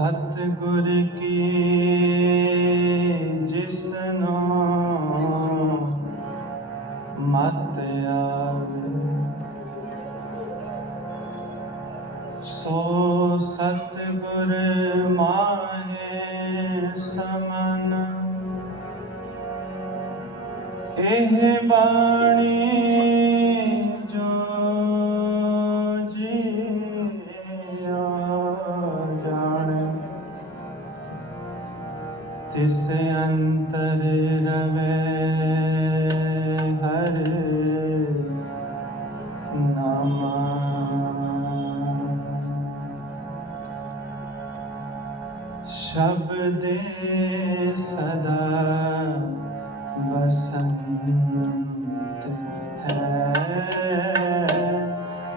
ਸਤਿਗੁਰ ਕੀ ਸੋ ਸਤਗੁਰ ਮਾਹੇ ਸਮਨ ਇਹ ਬਾਣੀ ਜੋ ਜੀਆ ਜਾਣੇ ਤਿਸ ਅੰਤਰ ਰਵੇ। ਦੇ ਸਦਾ ਬਸੰਤ ਹੈ।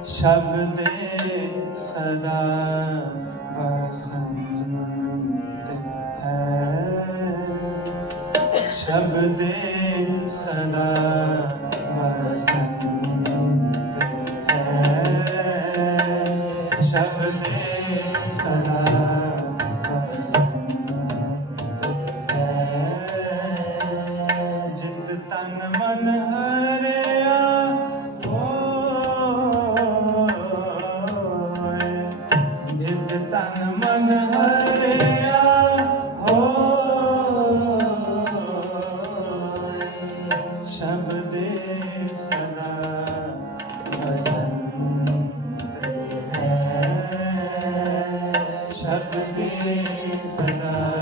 ਸ਼ਬਦ ਸਦਾ ਬਸੰਤ ਹੈ। ਸ਼ਬਦ ਸਦਾ सपने सदा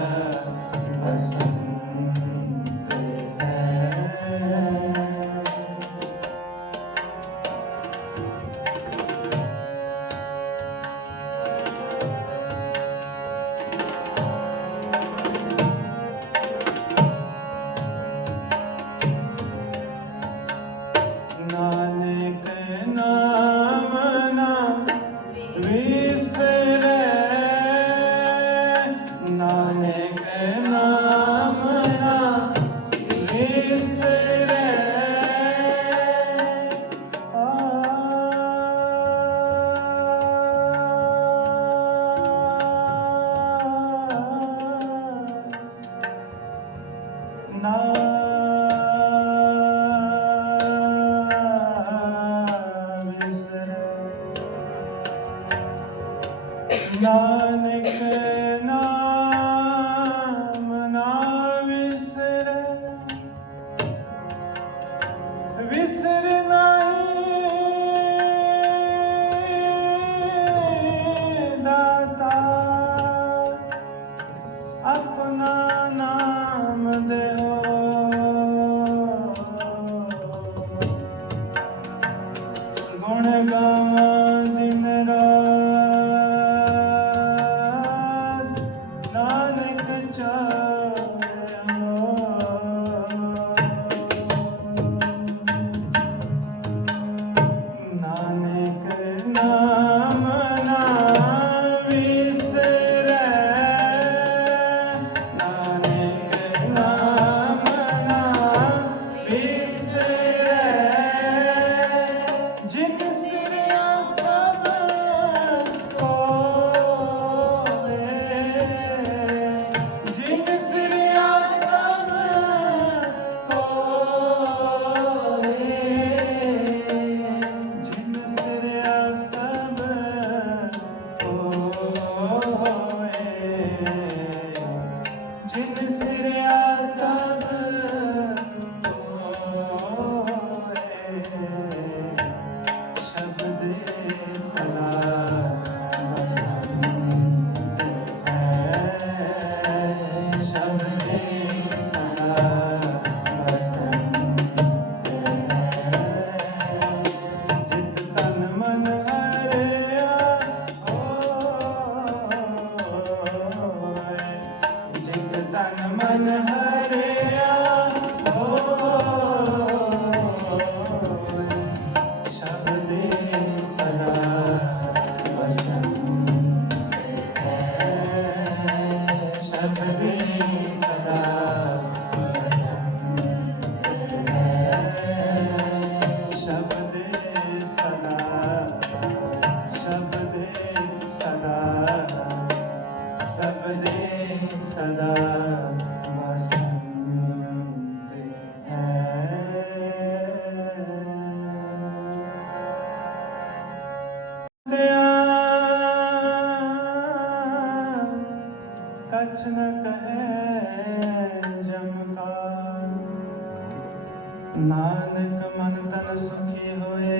ਨਾਨਕ ਮਨ ਤਨ ਸੁਖੀ ਹੋਏ।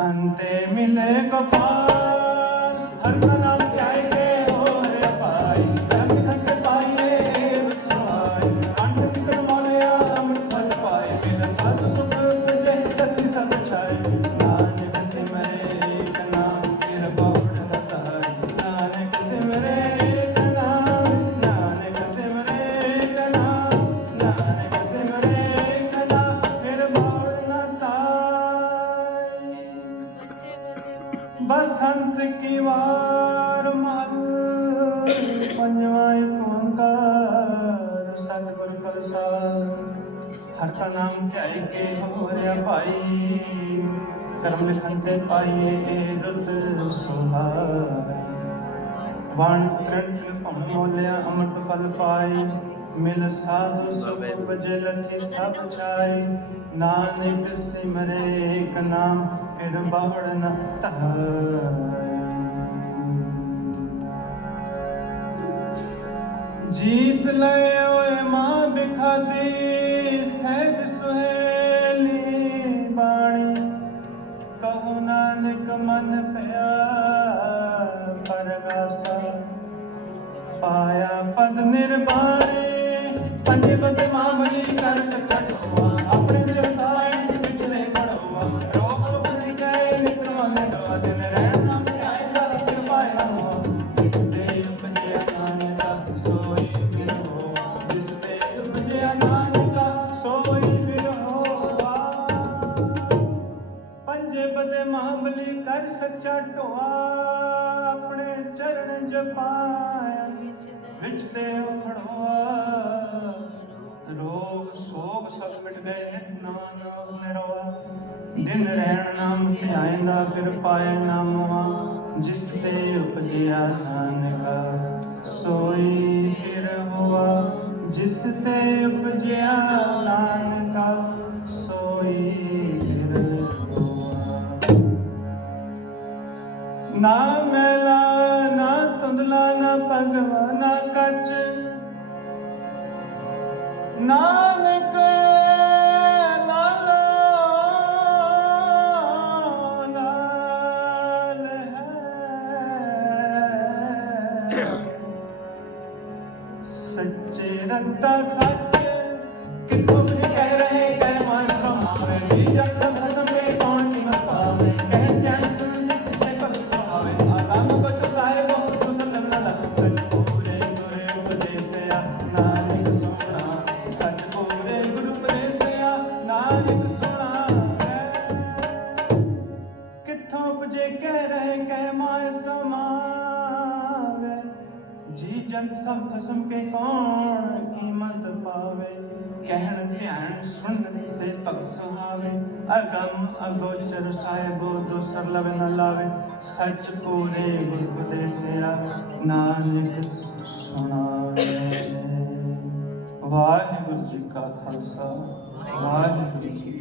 ਅੰਤੇ ਮਿਲੇ ਗੋਪਾਲ ਹਰ ਕਾ ਕਾ ਕੇ ਹੋ ਭਾਈ। ਕਰਮ ਲਿਖੰਤੇ ਪਾਈਏ ਇਹ ਰੁੱਤ ਸੁਹਾਈ ਵਣ ਤ੍ਰਿਣ ਭਮ ਮੋਲਿਆ ਅੰਮ੍ਰਿਤ ਫਲ ਪਾਏ। ਮਿਲ ਸਾਧੂ ਸੁਖ ਬਜੇ ਲਥੀ ਸਭ ਛਾਈ ਨਾਨਕ ਸਿਮਰੇ ਏਕ ਨਾਮ ਫਿਰ ਬਾਹੜ ਨ ਧਾਈ ਜੀਤ ਲੈ ਓਏ ਮਾਂ ਬਿਖਾਦੀ ਸਹਿਜ ਸੁਹੇਲੀ ਬਾਣੀ। ਕਹੋ ਨਾਨਕ ਮਨ ਪਿਆ ਪਰਗਾਸਾ। ਪਾਇਆ ਪਦ ਨਿਰਵਾਣੇ ਪੰਜ ਮਾਮਲੀ ਕਰ ਸਕਟਵਾ ਆਪਣੇ ਚਰਤਾਏ ਵਿਚਲੇ ਬੜਵਾ ਰੋਕ ਲੋਕ ਨਿਕਾਏ ਨਿਕਲ ਮਨ ਦਿਨ ਰਹਿਣ ਨਾਮ ਆਏ ਕਰ ਕਿਰਪਾਇਆ ਹੋ ਜਿਸ ਦੇ ਉਪਜਿਆ ਨਾਨਕਾ ਸੋਈ ਬਿਰੋ ਜਿਸ ਦੇ ਉਪਜਿਆ ਨਾਨਕਾ ਚਰਨ ਜਪਾਇਆ ਵਿੱਚ ਤੇ ਖੜੋਆ। ਰੋਗ ਸੋਗ ਸਭ ਮਿਟ ਗਏ ਨਿਤ ਨਾਮ ਨਿਰਵਾ ਦਿਨ ਰਹਿਣ ਨਾਮ ਧਿਆਇਂਦਾ ਫਿਰ ਪਾਏ ਨਾਮਵਾ ਜਿਸ ਤੇ ਉਪਜਿਆ ਨਾਨਕਾ, ਸੋਈ ਫਿਰ ਹੋਆ। ਜਿਸ ਤੇ ਉਪਜਿਆ ਨਾਨਕਾ, ਸੋਈ ਫਿਰ ਹੋਆ। ਨਾ ਮੈਲਾ ਧੁੰਦਲਾ ਨਾ ਭਗਵਾ ਨਾ ਕੱਚ। ਨਾਨਕ ਲਾਲੋ ਕਹਿਣ ਧਿਆਨ ਸੁਣ ਸੇ ਭਗ ਸੁਹਾਵੇ ਅਗਮ ਅਗੋਚਰ ਸਾਹਿਬੋ ਦੂਸਰ ਲਵੇ ਨ ਲਾਵੇ ਸੱਚ ਪੂਰੇ ਗੁਰ ਉਪਦੇਸਿਆ ਨਾਨਕ ਸੁਣਾਵੇ ਵਾਹਿਗੁਰੂ ਜੀ ਕਾ ਖਾਲਸਾ, ਵਾਹਿਗੁਰੂ ਜੀ ਕੀ